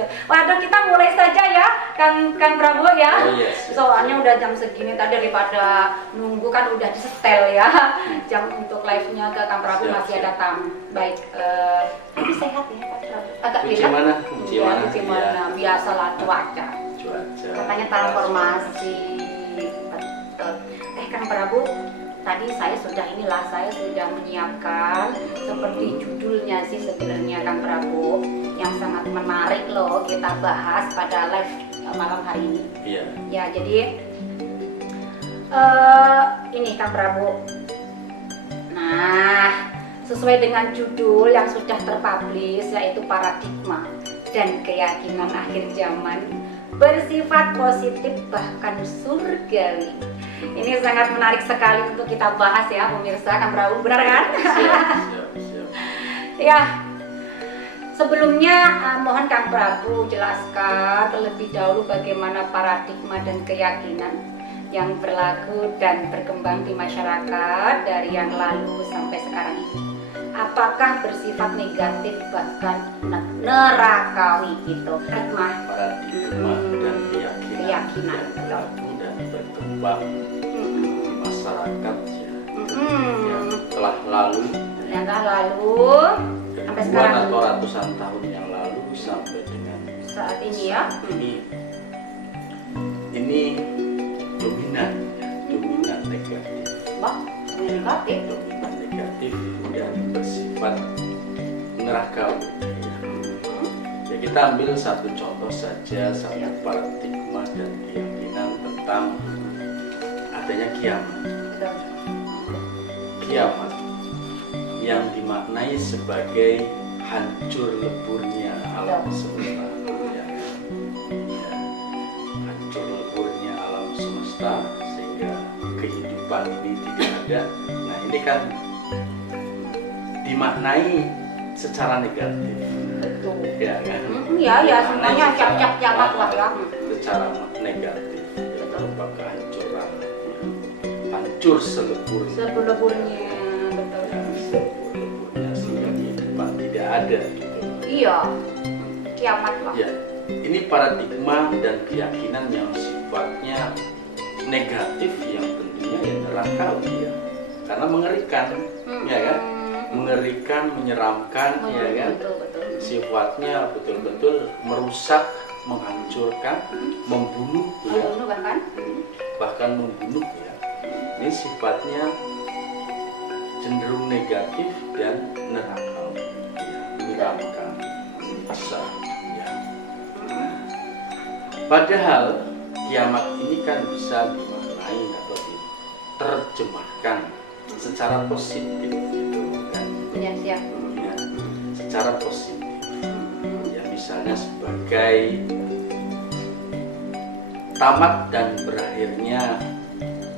Waduh, kita mulai saja ya, Kang Prabu ya. Oh, yes. Soalnya udah jam segini tadi daripada nunggu kan udah disetel ya. Jam untuk live-nya ke Kang Prabu Siap, masih ada tamu. Baik, tapi sehat ya Kang Prabu. Agak Puji mana? Puji ya, mana? puji mana? Biasalah cuaca. Cuaca. Katanya transformasi. Betul. Kang Prabu, tadi saya sudah menyiapkan seperti judulnya sih sebenarnya Kang Prabu yang sangat menarik loh kita bahas pada live malam hari ini. Iya. Ya, jadi ini Kang Prabu. Nah, sesuai dengan judul yang sudah terpublish yaitu paradigma dan keyakinan akhir zaman bersifat positif bahkan surgawi. Ini sangat menarik sekali untuk kita bahas ya pemirsa Kang Prabu, benar kan? Siap. Ya, sebelumnya mohon Kang Prabu jelaskan terlebih dahulu bagaimana paradigma dan keyakinan yang berlaku dan berkembang di masyarakat dari yang lalu sampai sekarang ini. Apakah bersifat negatif bahkan nerakawi gitu? Paradigma dan keyakinan yang berlaku dan berkembang di masyarakat yang telah lalu. Sampai sekarang atau ratusan tahun yang lalu sampai dengan saat ini ya. Ini dominan negatif. Wah, negatif. Dominan negatif dan bersifat nerakawi. Ya, kita ambil satu contoh saja, satu paradigma dan keyakinan tentang adanya kiamat. Kiamat yang dimaknai sebagai hancur leburnya alam semesta. Ya. Hancur leburnya alam semesta sehingga kehidupan ini tidak ada. Nah, ini kan dimaknai secara negatif. Betul. Ya kan? Ya, semuanya cap-cap lah ya. Secara negatif, berupa kehancuran, hancur seleburnya, Sebelumnya, betul. seleburnya sehingga kehidupan tidak ada. Gitu. Iya, kiamat lah. Ya, ini paradigma dan keyakinan yang sifatnya negatif yang tentunya ya nerakawi ya, karena mengerikan, ya kan? Mengerikan, menyeramkan, ya kan? Betul. Sifatnya betul-betul merusak, menghancurkan, membunuh, ya. bahkan membunuh ya. Ini sifatnya cenderung negatif dan nerakawi, ya. Menyeramkan, menyiksa, ya. Nah, padahal kiamat ini kan bisa dimaknai atau diterjemahkan secara positif, gitu kan? Ya, siap. Ya, secara positif. Ya, misalnya sebagai tamat dan berakhirnya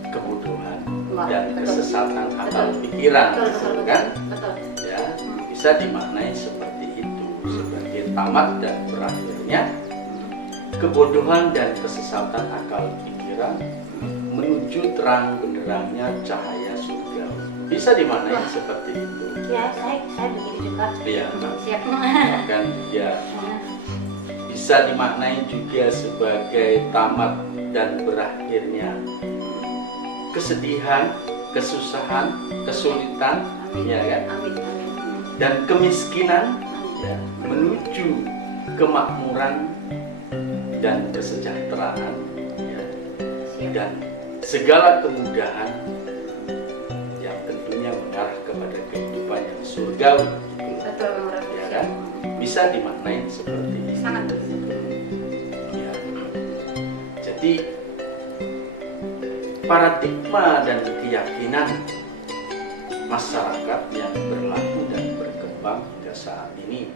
kebodohan dan kesesatan akal pikiran, kan? Betul. Ya, bisa dimaknai seperti itu, sebagai tamat dan berakhirnya kebodohan dan kesesatan akal pikiran menuju terang benderangnya cahaya surga. Bisa dimaknai seperti itu. Ya, saya begitu juga. Iya. Siap. Bahkan dia bisa dimaknai juga sebagai tamat dan berakhirnya kesedihan, kesusahan, kesulitan, ya kan? Amin. Dan kemiskinan, ya, menuju kemakmuran dan kesejahteraan, ya, dan segala kemudahan yang tentunya mengarah kepada kehidupan yang surgawi, gitu. Betul, Ya kan? Bisa dimaknai seperti ini. sangat. Ya. Jadi paradigma dan keyakinan masyarakat yang berlaku dan berkembang hingga saat ini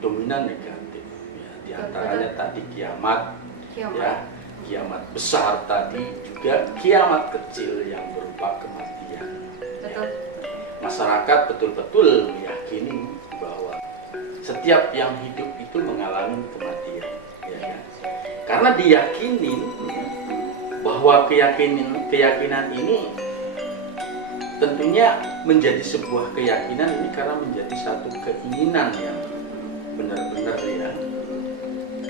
dominan negatif. Ya, di antaranya tadi kiamat, ya, kiamat besar tadi, juga kiamat kecil yang berupa kematian. Betul. Masyarakat betul-betul meyakini bahwa setiap yang hidup itu mengalami kematian, ya kan? Karena diyakini bahwa keyakinan ini tentunya menjadi sebuah keyakinan ini karena menjadi satu keinginan yang benar-benar ya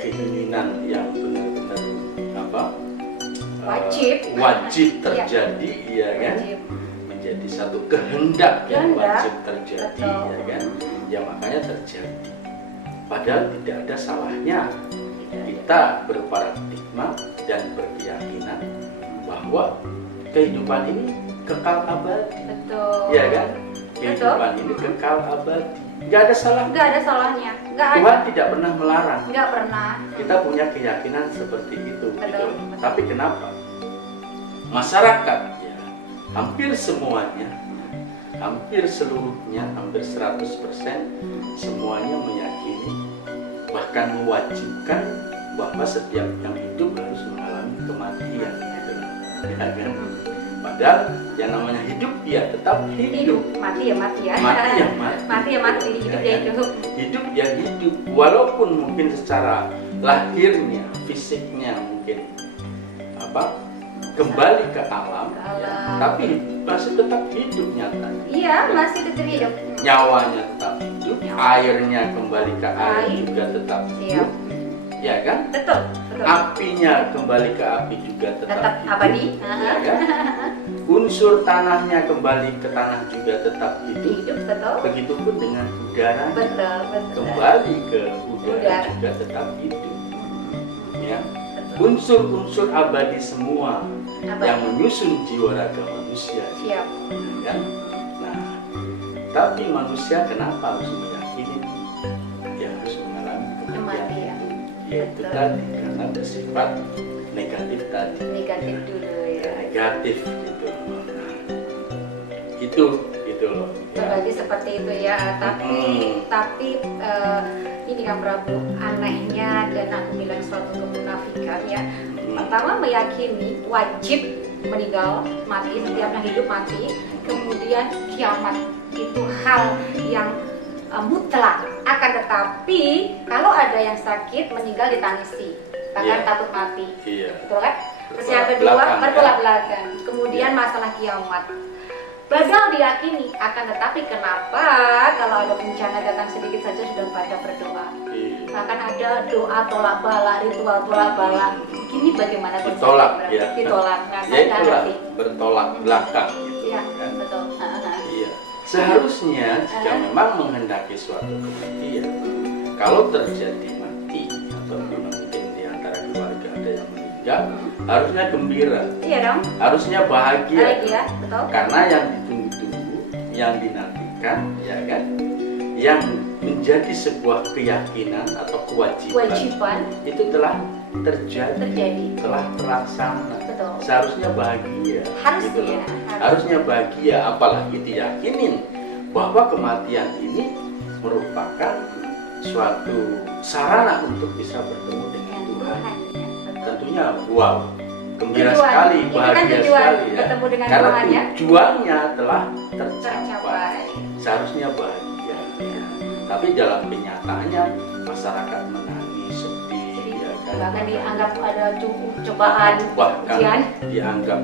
keinginan yang benar-benar apa wajib terjadi, ya kan? Wajib. Menjadi satu kehendak yang Kehendak. wajib terjadi, Betul. ya kan? Ya makanya terjadi. Padahal tidak ada salahnya kita berparadigma dan berkeyakinan bahwa kehidupan ini kekal abadi, Betul. ya kan? Kehidupan ini kekal abadi, nggak ada salah. Nggak ada salahnya. Nggak ada. Tuhan tidak pernah melarang. Nggak pernah. Kita punya keyakinan seperti itu, Betul, gitu. betul. Tapi kenapa masyarakat ya hampir semuanya, hampir seluruhnya, hampir 100% semuanya meyakini, bahkan mewajibkan bahwa setiap yang hidup harus mengalami kematian, gitu. Ya kan? Padahal yang namanya hidup ya tetap hidup. Mati ya mati ya. Mati ya mati. Mati ya mati. Hidup ya hidup. Hidup ya hidup, walaupun mungkin secara lahirnya, fisiknya mungkin apa kembali ke alam, Ke alam. ya, tapi masih tetap hidup nyatanya. Iya, masih tetap hidup. Nyawanya tetap hidup, airnya kembali ke air Air. juga tetap Siap. hidup, ya kan? Betul. Betul. Apinya kembali ke api juga tetap Tetap hidup, abadi. ya kan? Unsur tanahnya kembali ke tanah juga tetap hidup. Hidup betul. Begitupun dengan udara. Betul, betul. Kembali ke udara Udara. juga tetap hidup, ya. Betul. Unsur-unsur abadi semua Abadi. yang menyusun jiwa raga manusia, Siap. kan? Nah, tapi manusia kenapa harus meyakini dia harus mengalami kematian Kematian. itu? Yaitu Betul. tadi karena bersifat negatif tadi, Negatif dulu ya. negatif gitu. Nah, itu gitu loh. Ya. Berbagi seperti itu ya. Tapi ini kan Prabu, anehnya dan aku bilang suatu kemunafikan ya. Pertama meyakini wajib meninggal mati, setiap yang hidup mati. Kemudian kiamat itu hal yang mutlak. Akan tetapi kalau ada yang sakit meninggal ditangisi, bahkan Iya. takut mati. Iya. Betul kan? Terus yang Bertolak kedua belakang, ya. bertolak belakang. Kemudian masalah kiamat. Padahal diyakini, akan tetapi kenapa kalau ada bencana datang sedikit saja sudah pada berdoa? Iya. Bahkan ada doa tolak bala, ritual tolak bala. Ini bagaimana konsepnya, Ditolak, Bro? ya. Ditolak. Nah, Ya saya nggak itulah ngerti. bertolak belakang gitu, Iya, kan? betul. Iya. Seharusnya jika memang menghendaki suatu kematian, kalau terjadi mati ataupun mungkin di antara keluarga ada yang meninggal, harusnya gembira, Iya dong. harusnya bahagia, Bahagia, betul. karena yang ditunggu-tunggu, yang dinantikan, ya kan, yang menjadi sebuah keyakinan atau Kewajiban itu telah terjadi, terjadi. telah terlaksana. Betul. Seharusnya bahagia, Harusnya, gitu loh. harusnya. Harusnya bahagia, apalagi diyakinin bahwa kematian ini merupakan suatu sarana untuk bisa bertemu dengan Tuhan. Betul. Tentunya wow, gembira Tujuan. sekali, Itu kan bahagia tujuan, sekali ya. bertemu dengan Karena Tuhan, ya. tujuannya telah tercapai. Tercapai. Seharusnya bahagia. Ya. Tapi dalam kenyataannya masyarakat menangis, sedih, ya kan. Bahkan dianggap ada cobaan, Bahkan ujian. dianggap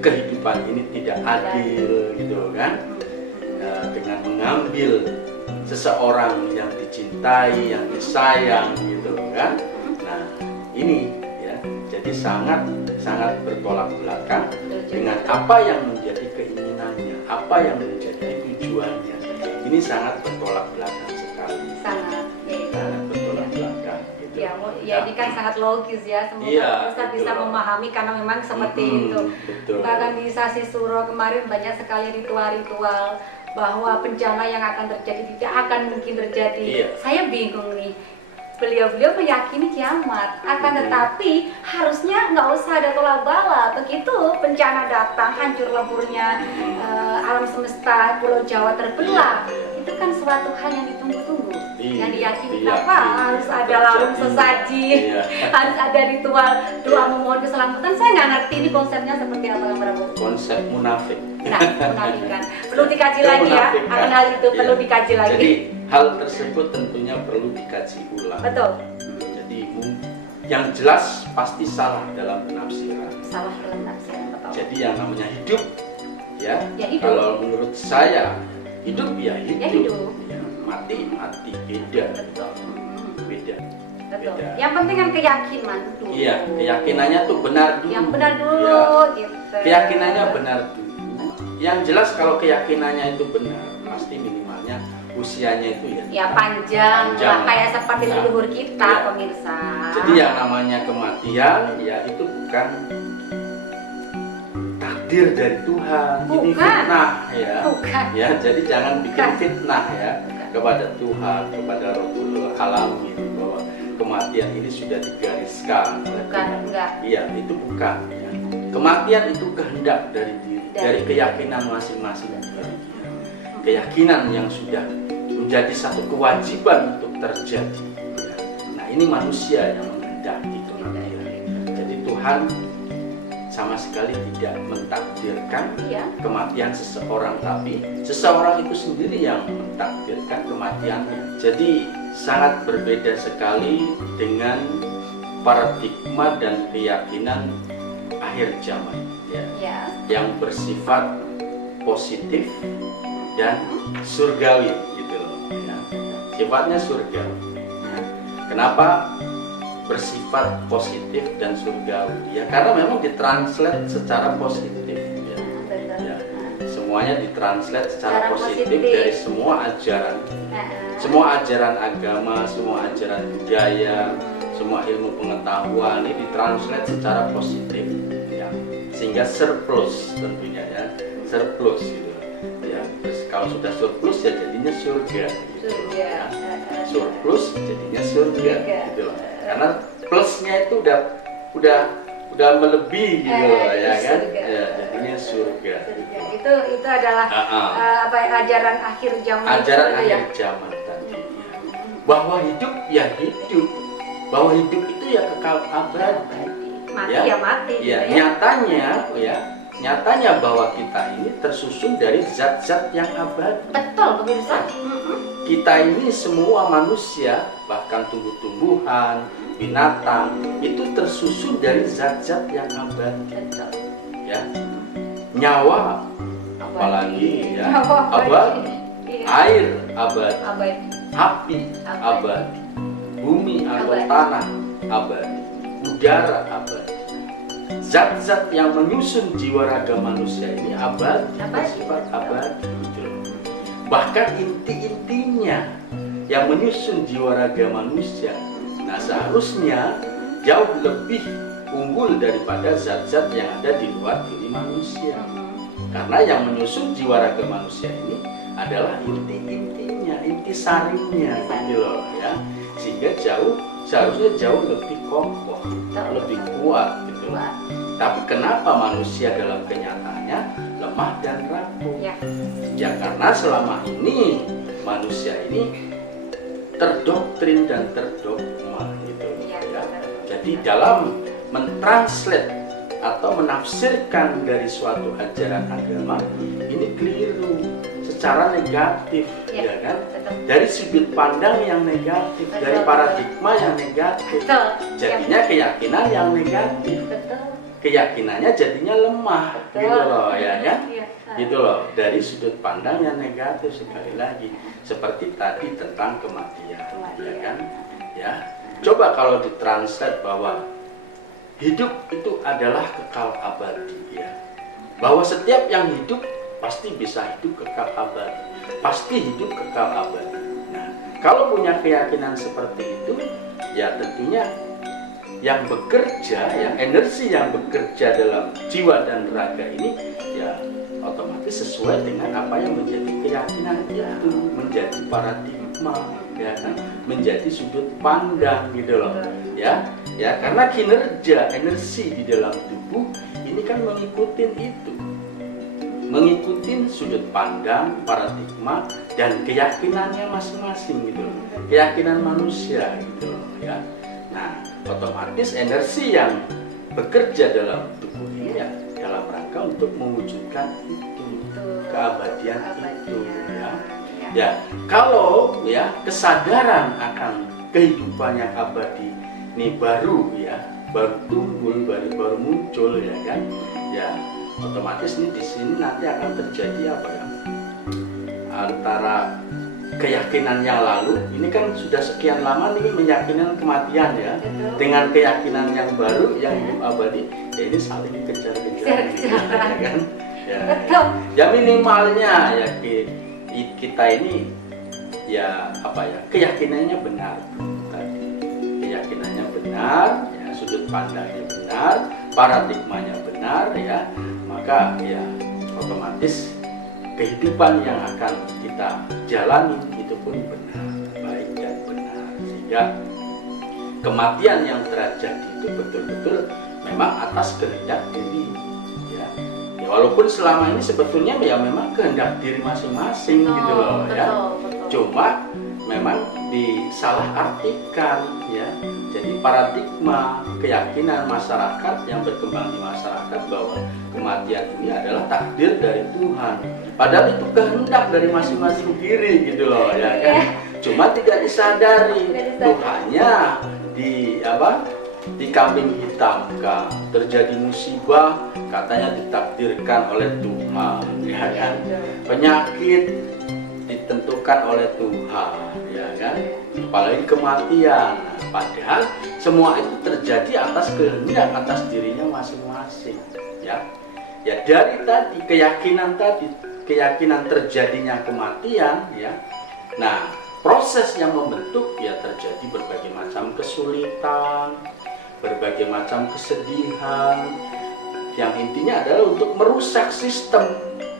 kehidupan ini tidak adil gitu kan. Dengan mengambil seseorang yang dicintai, yang disayang gitu kan. Nah, ini ya jadi sangat bertolak belakang dengan apa yang menjadi keinginannya, apa yang menjadi tujuannya. Ini sangat bertolak belakang sekali. Sangat, ya itu. Sangat bertolak belakang gitu. Ya ini kan sangat logis ya. Semoga Iya, Ustaz bisa betul. memahami karena memang seperti itu. Betul. Bahkan di Sasi Suro kemarin banyak sekali ritual-ritual bahwa bencana yang akan terjadi tidak akan mungkin terjadi. Iya. Saya bingung nih. Beliau-beliau meyakini kiamat, akan tetapi harusnya nggak usah ada tolak bala. Begitu bencana datang, hancur leburnya alam semesta, Pulau Jawa terbelah. Itu kan suatu hal yang ditunggu-tunggu, Iya, yang diyakini. iya, Kenapa iya. harus ada larung sesaji, Iya. harus ada ritual doa memohon keselamatan? Saya nggak ngerti ini konsepnya seperti apa, Kang Prabu. Konsep munafik. Nah, menafikan. Perlu dikaji lagi ya, Kemunafikan. akan hal itu perlu Iya. dikaji lagi. Jadi hal tersebut tentunya perlu dikaji ulang. Betul. Jadi yang jelas pasti salah dalam penafsiran. Salah dalam nafsiran, betul. Jadi yang namanya hidup, ya, Ya, hidup. kalau menurut saya hidup ya hidup, Ya, hidup. Ya, mati beda, Betul. beda. Betul. beda. Yang penting kan keyakinan dulu. Iya, keyakinannya tuh benar dulu. Yang benar dulu, Ya, gitu. keyakinannya benar dulu. Yang jelas kalau keyakinannya itu benar, pasti minimalnya usianya itu Ya panjang, Panjang. lah, kayak seperti Ya. leluhur kita, Ya. pemirsa. Jadi yang namanya kematian ya itu bukan takdir dari Tuhan. Ini Bukan. fitnah ya. Bukan. Ya, jadi jangan bikin Bukan. fitnah ya Bukan. kepada Tuhan, kepada Rabbul Alamin bahwa kematian ini sudah digariskan oleh Bukan, Tuhan. enggak. Iya, itu bukan. Ya. Kematian itu kehendak dari diri, dari keyakinan masing-masing dari dia. Keyakinan yang sudah menjadi satu kewajiban untuk terjadi. Ya. Nah, ini manusia yang menghendaki kematian. Jadi Tuhan sama sekali tidak mentakdirkan Iya. kematian seseorang, tapi seseorang itu sendiri yang mentakdirkan kematiannya. Jadi sangat berbeda sekali dengan paradigma dan keyakinan akhir zaman ya, Ya. yang bersifat positif dan surgawi gitu loh ya. Sifatnya surgawi. Nah, kenapa bersifat positif dan surgawi? Ya karena memang ditranslate secara positif ya. Betul. Ya, semuanya ditranslate secara Secara positif positif. dari semua ajaran, semua ajaran agama, semua ajaran budaya, semua ilmu pengetahuan ini ditranslate secara positif, ya, sehingga surplus tentunya ya, surplus gitu, ya. Terus kalau sudah surplus ya jadinya surga, gitu. Surga. Ya. Surplus jadinya surga, Surga. gitu loh. Karena plusnya itu udah melebihi gitu loh, ya kan, surga. ya, jadinya surga. Surga. Itu adalah apa ya, ajaran akhir zaman. Ajaran itu, akhir ya. zaman tadi, bahwa hidup ya hidup, bahwa hidup itu ya kekal abadi. Mati Ya. ya mati. Ya, gitu nyatanya bahwa kita ini tersusun dari zat-zat yang abadi. Betul pemirsa. Kita ini semua manusia, bahkan tumbuh-tumbuhan, binatang, itu tersusun dari zat-zat yang abadi. Betul. Ya, nyawa, apalagi ya, Nyawa abadi, Iya. air abadi, Abadi. api abadi, bumi atau Abadi. tanah abadi, udara abadi. Zat-zat yang menyusun jiwa raga manusia ini abadi, Abadi. bersifat abadi. Gitu loh. Bahkan inti-intinya yang menyusun jiwa raga manusia, nah seharusnya jauh lebih unggul daripada zat-zat yang ada di luar diri manusia. Karena yang menyusun jiwa raga manusia ini adalah inti-intinya, inti sarinya, gitu loh ya. Sehingga seharusnya jauh lebih kokoh, lebih kuat gitu loh. Wah. Tapi kenapa manusia dalam kenyataannya lemah dan rapuh? Ya. Ya karena selama ini manusia ini terdoktrin dan terdogma gitu Iya, ya. benar. Jadi dalam mentranslate atau menafsirkan dari suatu ajaran agama ini keliru secara negatif, Ya, ya kan? betul. Dari sudut pandang yang negatif, Betul. dari paradigma yang negatif, Betul. jadinya keyakinan yang negatif, Betul. keyakinannya jadinya lemah, Betul. gitu loh, ya kan? Iya. Gitu loh, dari sudut pandang yang negatif sekali lagi, seperti tadi tentang kematian, ya kan? Ya, coba kalau ditranslate bahwa hidup itu adalah kekal abadi, ya. Bahwa setiap yang hidup pasti bisa hidup kekal abadi, pasti hidup kekal abadi. Nah, kalau punya keyakinan seperti itu, ya tentunya yang bekerja, yang energi yang bekerja dalam jiwa dan raga ini, ya otomatis sesuai dengan apa yang menjadi keyakinan itu, menjadi paradigma, ya kan, menjadi sudut pandang gitu loh, ya. Ya, karena kinerja energi di dalam tubuh ini kan mengikuti itu, mengikuti sudut pandang, paradigma dan keyakinannya masing-masing gitu loh, keyakinan manusia gitu loh, ya. Nah, otomatis energi yang bekerja dalam tubuh ini ya dalam rangka untuk mewujudkan itu, keabadian itu, ya. Ya, kalau ya kesadaran akan kehidupan yang abadi ini baru ya, baru tumbuh, baru muncul ya kan, ya otomatis nih di sini nanti akan terjadi apa ya, antara keyakinan yang lalu, ini kan sudah sekian lama nih meyakinkan kematian ya. Betul. Dengan keyakinan yang baru, yang hidup abadi, ya ini saling dikejar-kejar, ya kan? Ya, Betul. ya minimalnya ya kita ini ya apa ya, keyakinannya benar tadi, keyakinannya benar, ya sudut pandangnya benar, paradigmanya benar ya, maka ya otomatis kehidupan yang akan kita jalani itu pun benar, baik dan benar, sehingga kematian yang terjadi itu betul-betul memang atas kehendak diri ya. Ya walaupun selama ini sebetulnya ya memang kehendak diri masing-masing gitu loh ya. Betul. Cuma memang disalahartikan ya. Jadi paradigma keyakinan masyarakat yang berkembang di masyarakat bahwa kematian ini adalah takdir dari Tuhan. Padahal itu kehendak dari masing-masing diri gitu loh ya kan. Cuma tidak disadari Tuhannya dikambing hitamkan, terjadi musibah katanya ditakdirkan oleh Tuhan ya kan. Penyakit ditentukan oleh Tuhan ya kan, apalagi kematian. Padahal semua itu terjadi atas kehendak, atas dirinya masing-masing ya. Ya dari tadi keyakinan terjadinya kematian ya. Nah, proses yang membentuk ya terjadi berbagai macam kesulitan, berbagai macam kesedihan, yang intinya adalah untuk merusak sistem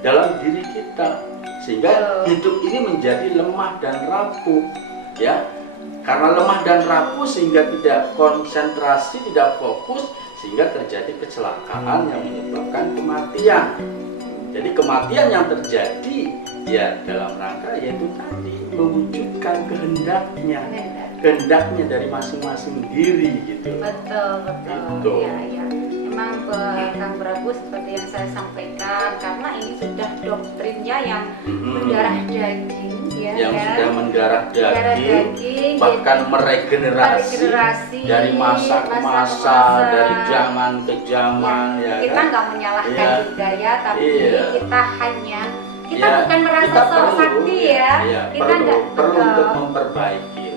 dalam diri kita sehingga hidup ini menjadi lemah dan rapuh ya. Karena lemah dan rapuh sehingga tidak konsentrasi, tidak fokus, sehingga terjadi kecelakaan yang menyebabkan kematian. Jadi kematian yang terjadi ya dalam rangka yaitu tadi mewujudkan kehendaknya dari masing-masing diri gitu. Betul. Gitu. Ya. Memang Kang Prabu seperti yang saya sampaikan, karena ini sudah doktrinnya yang mendarah daging ya, yang kan? sudah mendarah daging, bahkan meregenerasi dari masa ke masa, dari zaman ke zaman ya, kita kan? nggak menyalahkan juga ya, tapi kita hanya Ya, bukan merasa kita sok sakti ya, ya, kita nggak perlu untuk memperbaiki.